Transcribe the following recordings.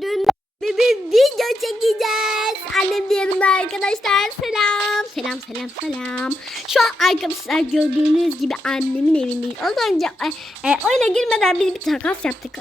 Dün bir, bir video çekeceğiz. Annem de yanımda arkadaşlar. Selam. Selam selam selam. Şu an arkadaşlar gördüğünüz gibi annemin evindeyiz. Az önce e, e, oyuna girmeden biz bir takas yaptık.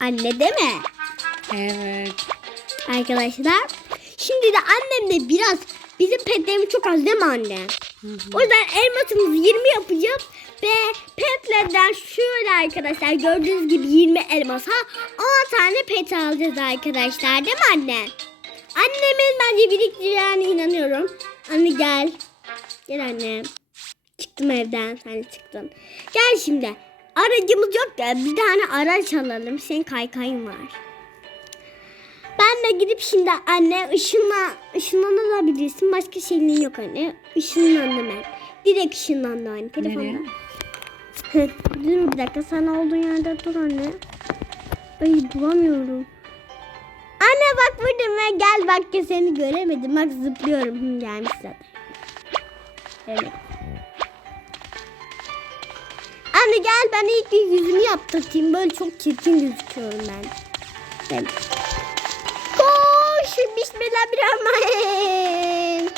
Anne değil mi? Evet. Arkadaşlar. Şimdi de annemle biraz bizim petlerimiz çok az değil mi anne? O yüzden elmasımızı 20 yapacağım. Arkadaşlar gördüğünüz gibi 20 elmasa 10 tane pet alacağız arkadaşlar değil mi anne? Annemin bence biriktireceğine inanıyorum. Anne gel. Gel anne. Çıktım evden. Sen çıktın. Gel şimdi. Aracımız yok ya. Bir tane araç alalım. Senin kaykayın var. Ben de gidip şimdi anne ışınla, ışınlanabilirsin. Başka şeyin yok anne. Işınlandım ben. Direkt ışınlandı anne. Telefonda. Nereye? Dur bir dakika sen olduğun yerde dur anne. Ay bulamıyorum. Anne bak buradayım ve gel bak ki seni göremedim. Bak zıplıyorum. Hı, gelmiş zaten. Evet. Anne gel ben ilk bir yüzümü yaptırtayım. Böyle çok çirkin gözüküyorum ben. Evet. Koş! Bismillahirrahmanirrahim.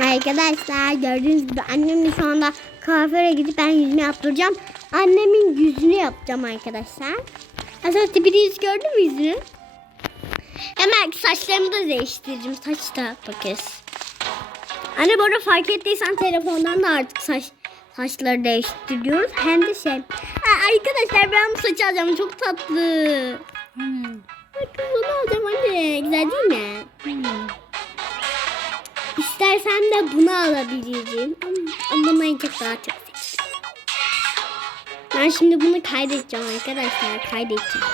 Arkadaşlar gördüğünüz gibi annemle şu anda kuaföre gidip ben yüzümü yaptıracağım. Annemin yüzünü yapacağım arkadaşlar. Aslında tipini yüz gördün mü yüzünü? Hemen saçlarımı da değiştireceğim. Saç da bakıyoruz. Anne bu arada fark ettiysen telefondan da artık saç saçları değiştiriyoruz. Hem de şey. Ha, arkadaşlar ben bu saçı alacağım. Çok tatlı. Hani? Bakın bunu alacağım anne. Güzel değil mi? Hmm. İstersen de bunu alabilirim. Ama, bunu en çok daha çok seviyorum. Ben şimdi bunu kaydedeceğim arkadaşlar. Kaydedeceğim.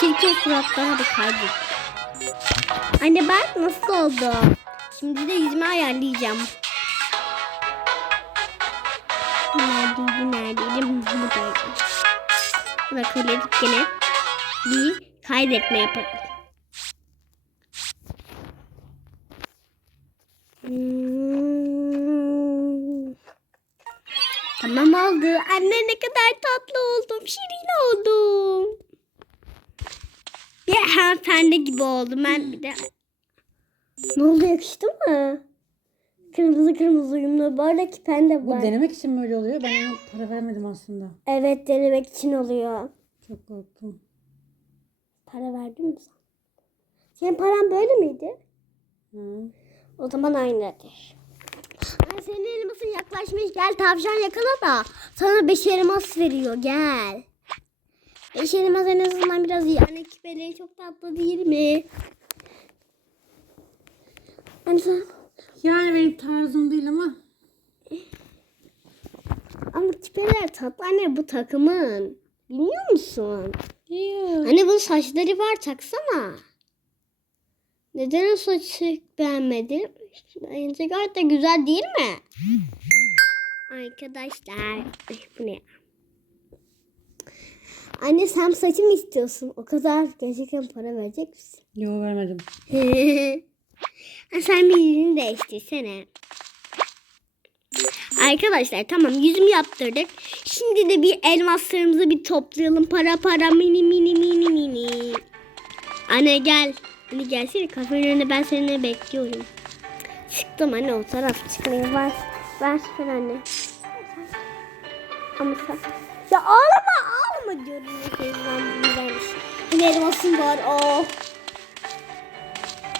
Çirkin suratlara da kaydet. Anne bak nasıl oldu. Şimdi de yüzümü ayarlayacağım. Neredeydi neredeydi? Buradaydı. Buna kaydedip gene bir kaydetme yapalım. Tamam oldu. Anne ne kadar tatlı oldum. Şirin oldum. Bir hanımefendi gibi oldum. Ben bir de... Ne oldu yakıştı mı? Kırmızı kırmızı uyumlu. Bu aradaki pende Bu var. denemek için mi öyle oluyor? Ben ona para vermedim aslında. Evet denemek için oluyor. Çok korktum. Para verdin mi sen? Senin paran böyle miydi? Hı. O zaman aynıdır. Ay senin elmasın yaklaşmış. Gel tavşan yakala da sana beş elmas veriyor. Gel. Beş elmas en azından biraz iyi. Anne küpeleri çok tatlı değil mi? Anne sen... Yani benim tarzım değil ama. Ama küpeler tatlı. Anne bu takımın. Bilmiyor musun? Yok. Anne bunun saçları var taksana. Neden o saçı beğenmedin? Bence gayet de güzel değil mi? Arkadaşlar. Ay, bu ne? Anne sen saçı mı istiyorsun? O kadar gerçekten para verecek misin? Yok vermedim. Sen bir yüzünü değiştirsene. Arkadaşlar tamam yüzümü yaptırdık. Şimdi de bir elmaslarımızı bir toplayalım. Para para mini mini mini mini. Anne gel. Anne gelsene kafenin önünde ben seni bekliyorum. Çıktım anne o taraf çıkmayı var. Ver ver anne. Ama sen... Ya ağlama ağlama diyorum. teyzem güzelmiş. Bir elmasım var oh.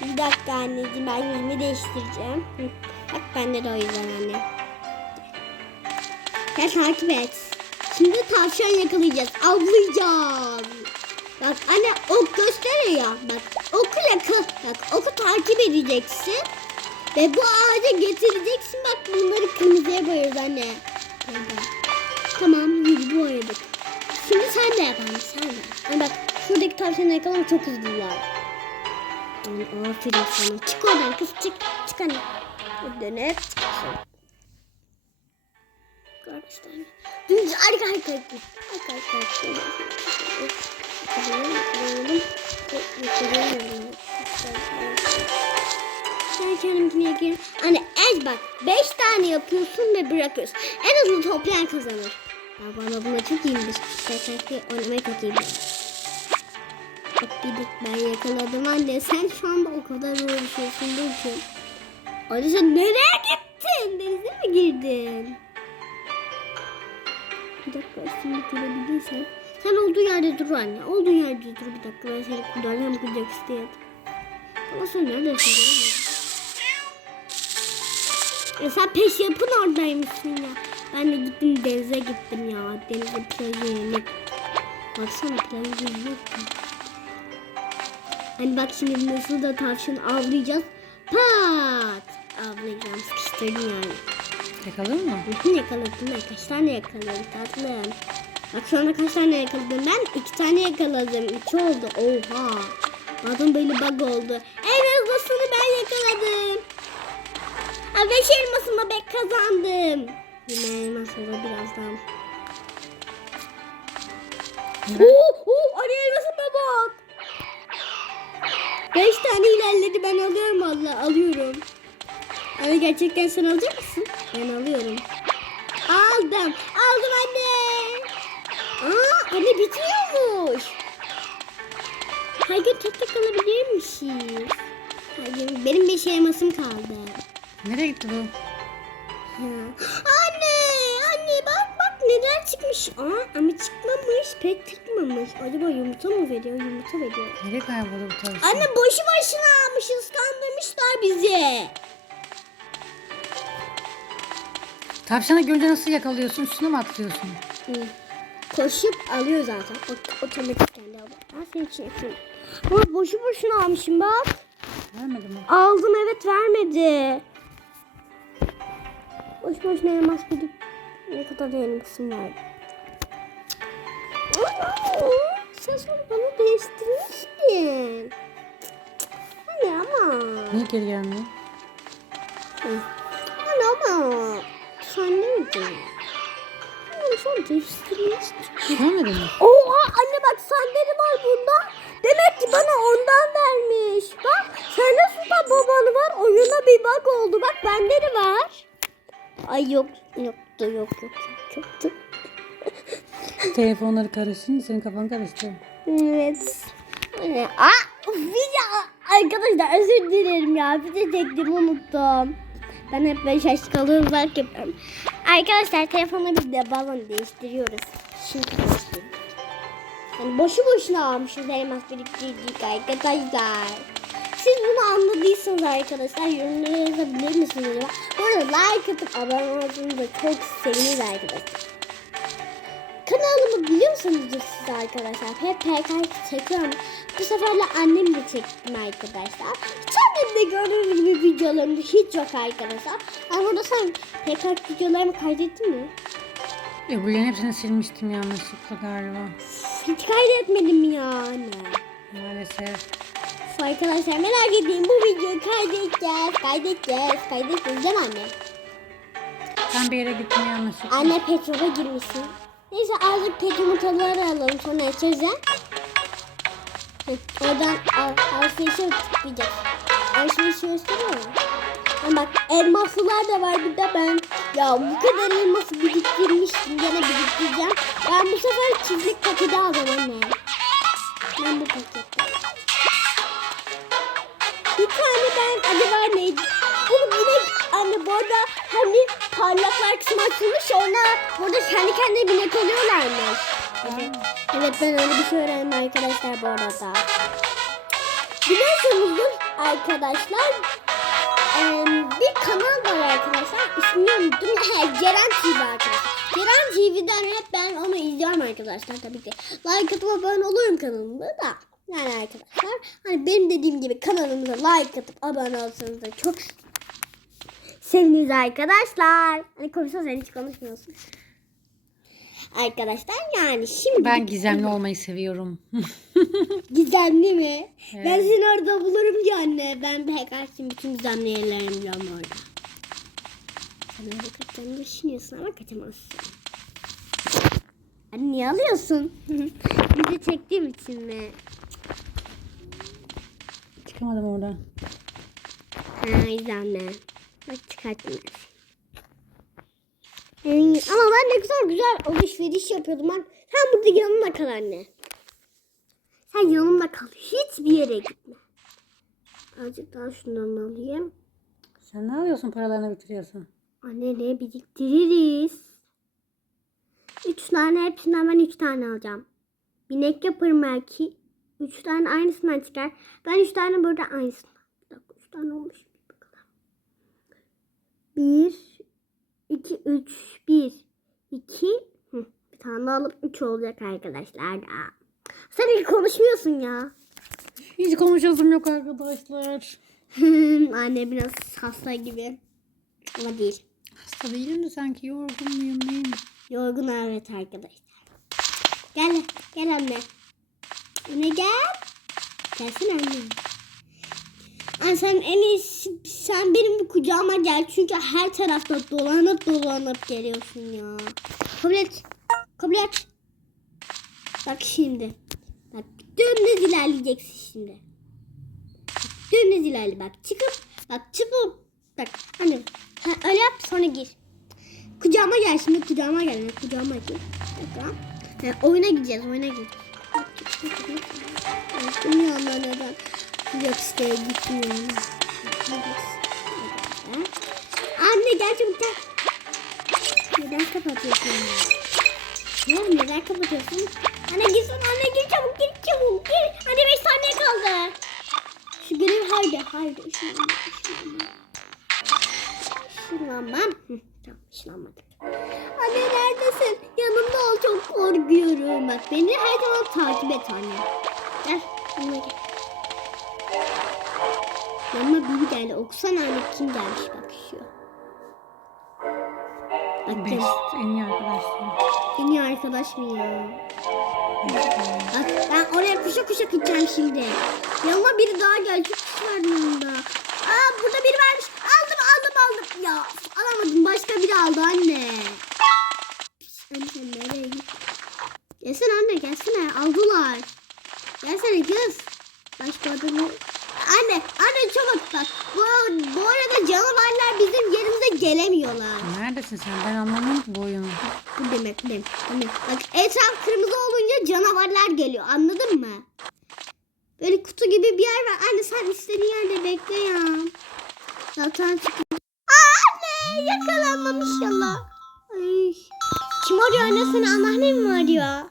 Bir dakika anneciğim ben yüzümü değiştireceğim. Hı. Bak bende de o yüzden anne. Gel takip et. Şimdi tavşan yakalayacağız. Avlayacağız. Bak anne ok gösteriyor ya. Bak okuyla ka- bak oku takip edeceksin. Ve bu ağaca getireceksin. Bak bunları kırmızıya boyuyoruz anne. Burada. Tamam yüzü boyadık. Şimdi sen de yap anne sen de. Anne bak şuradaki tavşanı yakalama çok hızlılar. Ay, Aferin sana. Çık oradan kız çık. Çık anne. Dönüp çıksın. Arkadaşlar. Dümdüz arka arka arka. Arka arka arka. Ben yapayım. Anne ez bak. Beş tane yapıyorsun ve bırakıyorsun. En azından toplayan kazanır. Ya buna çok iyiymiş. Şakaki oynamaya çok iyi. Bak bir de ben yakaladım anne. Sen şu anda o kadar uğraşıyorsun ki. Anne sen nereye gittin? Denize mi girdin? Bir dakika şimdi görebilirsen. Sen olduğun yerde dur anne. Olduğun yerde dur bir dakika. Ben seni kurtaracağım kıracak istedim. Ama sen neredesin? Ya sen peş yapın oradaymışsın ya. Ben de gittim denize gittim ya. Denize plajı yemek. Baksana plajı yemek. Hani bak şimdi nasıl da tavşan avlayacağız. Pat! Avlayacağım. Sıkıştırdım yani. Yakaladın mı? Bütün yakaladım ben. Kaç tane yakaladım tatlım. Bak anda kaç tane yakaladım ben? İki tane yakaladım. İki oldu. Oha. Adam böyle bug oldu. En Ha, beş elmasımla ben kazandım. Yine elmas olur birazdan. Oo, oo, arı elmasıma bak. Beş tane ilerledi ben alıyorum valla alıyorum. Ama gerçekten sen alacak mısın? Ben alıyorum. Aldım. Aldım anne. Aa, anne bitmiyormuş. Her gün tek tek alabilirmişiz. Her gün benim beş elmasım kaldı. Nereye gitti bu? Anne, anne bak bak neler çıkmış. Aa, ama çıkmamış, pek çıkmamış. Acaba yumurta mı veriyor? Yumurta veriyor. Nereye kayboldu bu tavşan? Anne boşu boşuna almışız, kandırmışlar bizi. Tavşanı görünce nasıl yakalıyorsun? Üstüne mi atlıyorsun? Hı. Koşup alıyor zaten. O, otomatik kendi alıyor. Ben senin için yapayım. Ama boşu boşuna almışım bak. Vermedi mi? Aldım evet vermedi. Boş boşuna elmas gidip ne kadar elmasım var. Sen sonra bana değiştirmiştin. Hani ama. Niye geri gelmiyor? Hani ama. Sen ne miydin? Sen değiştirmiştin. Vermedi mi? Oha anne bak sandalye var bunda. Demek ki bana ondan vermiş. Bak sende süper babanı var. Oyuna bir bak oldu. Bak bende de var. Ay yok yoktu yok yok yok yoktu. Telefonları karışınca senin kafan karıştı. Evet. Aa, uf, ya, arkadaşlar özür dilerim ya. Bir de çektiğimi unuttum. Ben hep böyle şaşkın kalıyorum belki yapıyorum. Arkadaşlar telefonla bir de balon değiştiriyoruz. Şimdi değiştirdik. Yani boşu boşuna almışız elmas biriktirdik arkadaşlar. Siz bunu anladıysanız arkadaşlar yorumlara yazabilir misiniz acaba? Bu arada like atıp abone olmanızı da çok seviniriz arkadaşlar. Kanalımı biliyorsunuzdur siz arkadaşlar. Hep PKK çekiyorum. Bu sefer de annemle çektim arkadaşlar. Hiç annemle gördüğünüz gibi videolarımda hiç yok arkadaşlar. Ama burada sen PKK videolarımı kaydettin mi? E bu hepsini silmiştim yanlışlıkla galiba. Hiç kaydetmedim yani. Maalesef. Arkadaşlar merak etmeyin bu videoyu kaydedeceğiz, kaydedeceğiz, kaydedeceğiz değil mi anne? Ben bir yere gittim yanlışlıkla. Anne petrola girmişsin. Neyse azıcık pet yumurtaları alalım sonra açacağız ha. Oradan al, alışverişe tıklayacağız. Alışverişi gösteriyor mu? Ama bak elmaslılar da var bir de ben ya bu kadar elması biriktirmiştim gene biriktireceğim. Ben bu sefer çiftlik paketi aldım anne. Parlaklar kısmı açılmış onlar burada kendi kendine binek oluyorlarmış. Evet ben öyle bir şey öğrendim arkadaşlar bu arada. Biliyorsunuzdur arkadaşlar bir kanal var arkadaşlar ismini unuttum Ceren TV arkadaşlar. Ceren TV'den hep ben onu izliyorum arkadaşlar tabii ki. Like atıp abone oluyorum kanalımda da. Yani arkadaşlar hani benim dediğim gibi kanalımıza like atıp abone olsanız da çok seviniriz arkadaşlar. Hani konuşsa sen hiç konuşmuyorsun. Arkadaşlar yani şimdi Ben gizemli olmayı seviyorum. Gizemli mi? Ben Evet. seni orada bulurum ki anne. Ben PKK'sin bütün gizemli yerlerimi biliyorum orada. Sen öyle kaçacağını düşünüyorsun ama kaçamazsın. Anne niye alıyorsun? Bizi çektiğim için mi? Çıkamadım oradan. Ha gizemli. Bak çıkarttım. Ee, ama ben ne güzel güzel alışveriş yapıyordum. Ben, sen burada yanımda kal anne. Sen yanımda kal. Hiçbir yere gitme. Azıcık daha şundan alayım. Sen ne alıyorsun paralarını bitiriyorsun? Anne ne biriktiririz. Üç tane hepsinden ben üç tane alacağım. Binek yaparım belki. Üç tane aynısından çıkar. Ben üç tane burada aynısından. Bir dakika üç tane olmuş. Bir bakalım. Bir, iki, üç, bir, tane daha alıp üç olacak arkadaşlar. Aa. Sen hiç konuşmuyorsun ya. Hiç konuşasım yok arkadaşlar. Anne biraz hasta gibi. Ama değil. Hasta değilim de sanki yorgun muyum neyim? Yorgun evet arkadaşlar. Gel gel anne. Anne gel. Gelsin anne. Anne sen en iyisi sen benim kucağıma gel. Çünkü her tarafta dolanıp dolanıp geliyorsun ya. Kabul et. Kabul et. Bak şimdi. Bak dümdüz ilerleyeceksin şimdi. Dümdüz ilerle bak. Çıkıp bak çıkıp bak hani ha, öyle yap sonra gir. Kucağıma gel şimdi kucağıma gel. Yani kucağıma. Bir dakika. Yani oyuna gideceğiz oyuna gideceğiz. Bilmiyorum ben neden. Yok işte gitmiyorum. Anne gel. Neden kapatıyorsun? Ya neden kapatıyorsun? Anne gitsin anne gir çabuk gir çabuk gir. Anne 5 saniye kaldı. Şu görev haydi haydi. Şunu şunu. Işınlanmam. Tamam ışınlanmadık. Anne neredesin? Yanımda ol çok korkuyorum. Bak beni her zaman takip et anne. Gel. Yanıma gel. Yanıma biri geldi. Okusana anne kim gelmiş bak şu. Bak Beş gel. en iyi arkadaşlarım. En iyi arkadaş mı ya? Bak ben oraya kuşa kuşa gideceğim şimdi. Yanıma biri daha gelecek. Kişi var yanımda. Aa burada biri varmış. Aldım aldım aldım. Ya alamadım. Başka biri aldı anne. Anne sen nereye git? Gelsene anne gelsene. Aldılar. Gelsene kız. Başka adamı. Anne anne çabuk bak. Bu, bu arada canavarlar bizim yerimize gelemiyorlar. Neredesin sen? Ben anlamıyorum ki bu oyunu. Bu demek bu demek. bu demek. Bak etraf kırmızı olunca canavarlar geliyor anladın mı? Böyle kutu gibi bir yer var. Anne sen istediğin yerde bekle ya. Zaten çıkıyor. Anne yakalanmam inşallah. Ay. Kim arıyor anne seni anneannem mi arıyor?